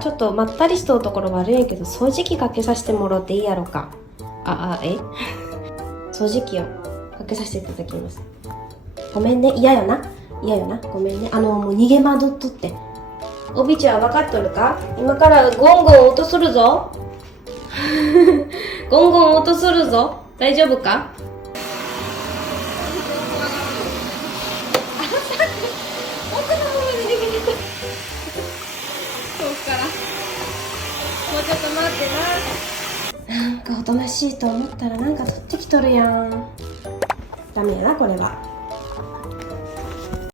ちょっとまったりしとうところ悪いんやけど、掃除機かけさせてもろっていいやろか。掃除機をかけさせていただきます。ごめんね、嫌よな、ごめんね。もう逃げ惑っとって。おびちゃん分かっとるか？今からゴンゴン音するぞ。ゴンゴン音するぞ。大丈夫か？奥の方に逃げてた。遠くから。もうちょっと待ってな。なんかおとなしいと思ったらなんか取ってきとるやん。ダメやなこれは。